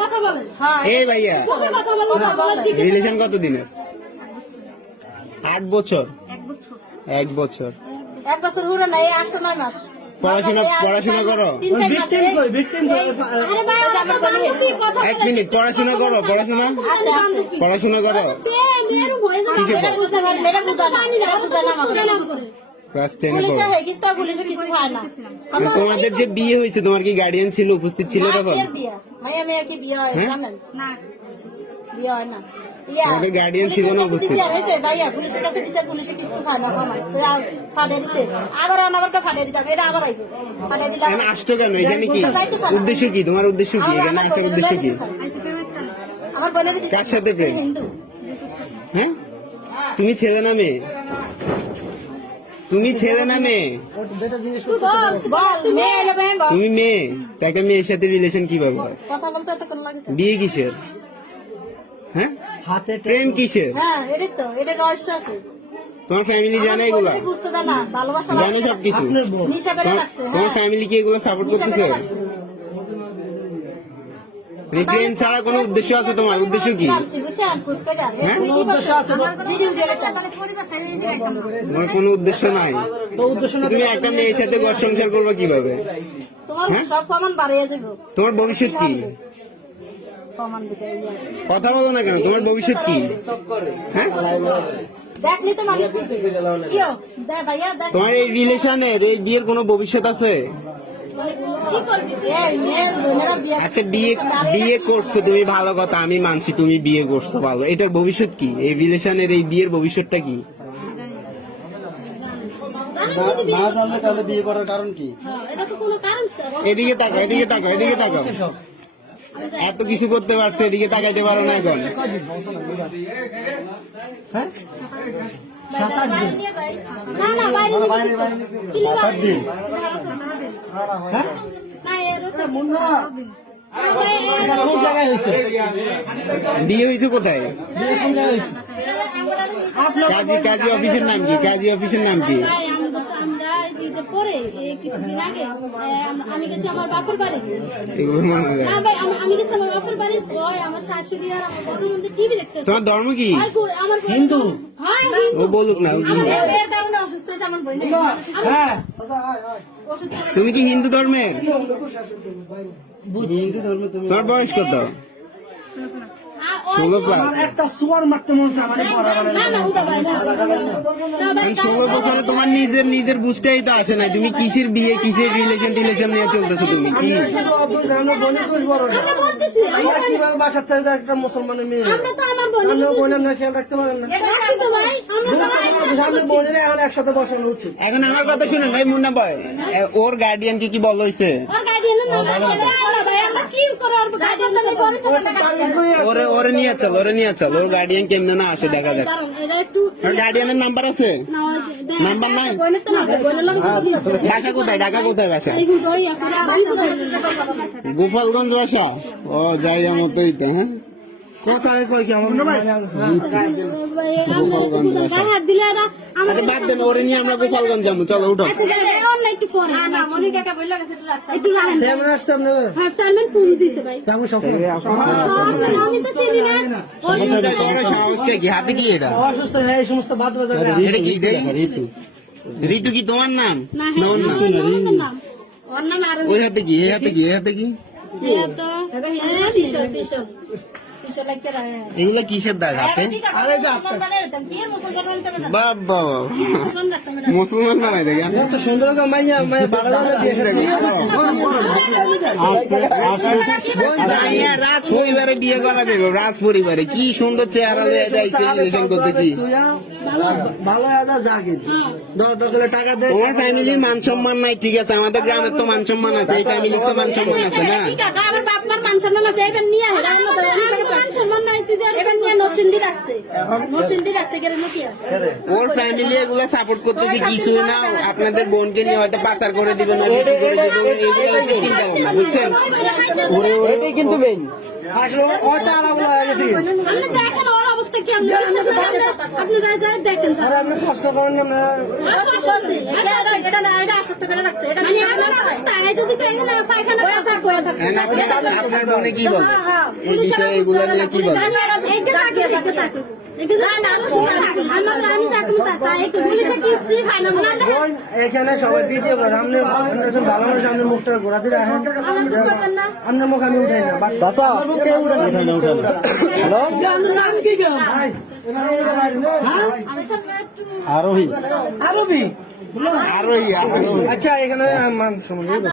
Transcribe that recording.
কথা বলেন। এই ভাইয়া কথা বলেন, ঠিক আছে। রিলেশন কত দিনের? 8 বছর। 1 বছর। 1 বছর হলো না, এই 8-9 মাস। পড়াশোনা করো? 3-4 মাস। আরে ভাই, আমার বান্ধবী কথা বলে। 1 মিনিট, পড়াশোনা করো? পড়াশোনা করো? মেয়ের হয়ে যাবে, মেয়েরা বুঝতে পারে, মেয়েরা বুঝতে না করে। ক্লাস 10 পুলিশে পড়ো? হয়ে গেছে, তা পুলিশে কিছু হয় না। তোমাদের যে বিয়ে হয়েছে, তোমার কি গার্ডিয়ান ছিল, উপস্থিত ছিল তখন? মায়ের বিয়ে, মায়ের কি বিয়ে হয় জানেন? না, বিয়ে হয় না। আমাদের guardian ছিল না উপস্থিত। ভাইয়া পুলিশের কাছে দিছে, পুলিশে কিছু হয় না, কমায় তো ফাটিয়ে দিছে। আবার আনাবারকে ফাটিয়ে দিতাম, এটা আবার আইবো ফাটিয়ে দিলাম। এখানে আসছো কেন? এখানে কি উদ্দেশ্য? কি তোমার উদ্দেশ্য? কি এখানে আসার উদ্দেশ্য কি? আমার বোনের কার সাথে প্রেম? হিন্দু। হ্যাঁ, তুমি ছেলে না মেয়ে? তুমি ছেলে না মেয়ে? তুমি মেয়ে, তা একটা মেয়ের সাথে রিলেশন কিভাবে হয়? কথা বলতে এত কোন লাগে? বিয়ে কিসের? হ্যাঁ, প্রেম কিসের? হ্যাঁ, এটাই তো, এটা রহস্য আছে। তোমার ফ্যামিলি জানে এগুলা? বুঝতে দেয় না, ভালোবাসা জানে সবকিছু? নিশা করে রাখছে। তোমার ফ্যামিলি কি এগুলো সাপোর্ট করতেছে? প্রেম ছাড়া কোনো উদ্দেশ্য আছে তোমার? উদ্দেশ্য কি? হ্যাঁ, তোমার কোনো উদ্দেশ্য নাই। তুমি একটা মেয়ের সাথে ঘর সংসার করবে কিভাবে? তোমার ভবিষ্যৎ কি? কথা বলো না কেন? তোমার ভবিষ্যৎ কি? হ্যাঁ, তোমার এই রিলেশনের, এই বিয়ের কোনো ভবিষ্যৎ আছে? আচ্ছা, বিয়ে করছো তুমি, ভালো কথা, আমি মানছি তুমি বিয়ে করছো, ভালো। এটার ভবিষ্যৎ কি? এই রিলেশনের এই বিয়ের ভবিষ্যৎটা কি? তাহলে বিয়ে করার কারণ কি? এদিকে তাকাও, এদিকে তাকাও, এদিকে তাকাও। এত কিছু করতে পারছে, এদিকে তাকাইতে পারো না এখন? বিয়ে হয়েছে কোথায়? কাজী অফিসের নাম কি? কাজী অফিসের নাম কি? কিছুদিন আগে আমি গেছি আমার বাপের বাড়ি। এগুলো মনে হয়। আমি গেছি আমার বাপের বাড়ি, আমার শাশুড়ি আর আমার বড় বোন টিভি দেখতে। তোমার ধর্ম কি? আমার হিন্দু। ও বলুক না। অসুস্থ হয়েছে আমার বোন। হ্যাঁ, তুমি কি হিন্দু ধর্মের? হিন্দু ধর্মে তুমি। তোমার বয়স কত? 16 প্লাস। একটা সুয়ার মারতে মন চায় আমাদের পড়া মানে। 16 বছরে তোমার নিজের বুঝতেই তো আসে নাই। তুমি কিসের বিয়ে, কিসের রিলেশন নিয়ে চলতেছো? তুমি কি কিভাবে বাসার থেকে একটা মুসলমানের মেয়ে বোনের খেয়াল রাখতে পারেন না? বোনের এখন একসাথে বসানো উচিত। এখন আমার কথা শুনে ভাই, মুন্না ভাই, ওর গার্ডিয়ান কি বল হয়েছে? ওরে নিয়ে চল, ওর গার্ডিয়ান কেমন না আসে দেখা যাক। ওর গার্ডিয়ানের নাম্বার আছে? নাম্বার নাই? ঢাকা কোথায় বাসা? গোপালগঞ্জ বাসা? ও, যাই আমার তো এইটা। হ্যাঁ, কোথায় কই কি আমার বাদ দেন, ওরে নিয়ে আমরা গোপালগঞ্জ যাবো। চলো উঠো। সাহসটা কি? হাতে কি এটা? অসুস্থ এই সমস্ত বাদ এটা কি? ঋতু কি তোমার নাম? ওই হাতে কি? এই হাতে কি? এগুলো কিসের দাগ হাতে? বাবা, মুসলমান বানাই দেখে এত সুন্দর মাইয়া রাজ পরিবারে বিয়ে করা যাবে। রাজ পরিবারে কি সুন্দর চেহারা হয়ে যাইছে রিলেশন করতে। কি ভালো জাগে দরকার টাকা দেয়। তোমার ফ্যামিলির মান সম্মান নাই, ঠিক আছে, আমাদের গ্রামের তো মান সম্মান আছে, এই ফ্যামিলির তো মান সম্মান আছে না? আমার বাপ মার মান সম্মান আছে, এবার নিয়ে ওর ফ্যামিলি এগুলো সাপোর্ট করতেছে কিছু না। আপনাদের বোনকে নিয়ে হয়তো পাচার করে দিবে না, চিন্তা ভাবনা, বুঝছেন? এটাই কিন্তু মেইন আসলে হয়তো আলাদা হয়ে গেছে। কথা কি আপনারা যায় দেখেন আর আপনি কষ্ট করেন না আমরা এটা না এটা আসক্ত করে রাখছে এটা আমার অবস্থা যদি এখানে পায়খানা থাকবো আপনার বোনে কি বলে এই বিষয়ে এগুলো নিয়ে কি বলে বোন, এখানে সবাই ভিডিও করে আপনি একজন ভালো মানুষ আপনি মুখটা ঘোরা দিয়ে রাখেন আপনার মুখ আমি উঠাই না আরোহী আচ্ছা এখানে আমার সময়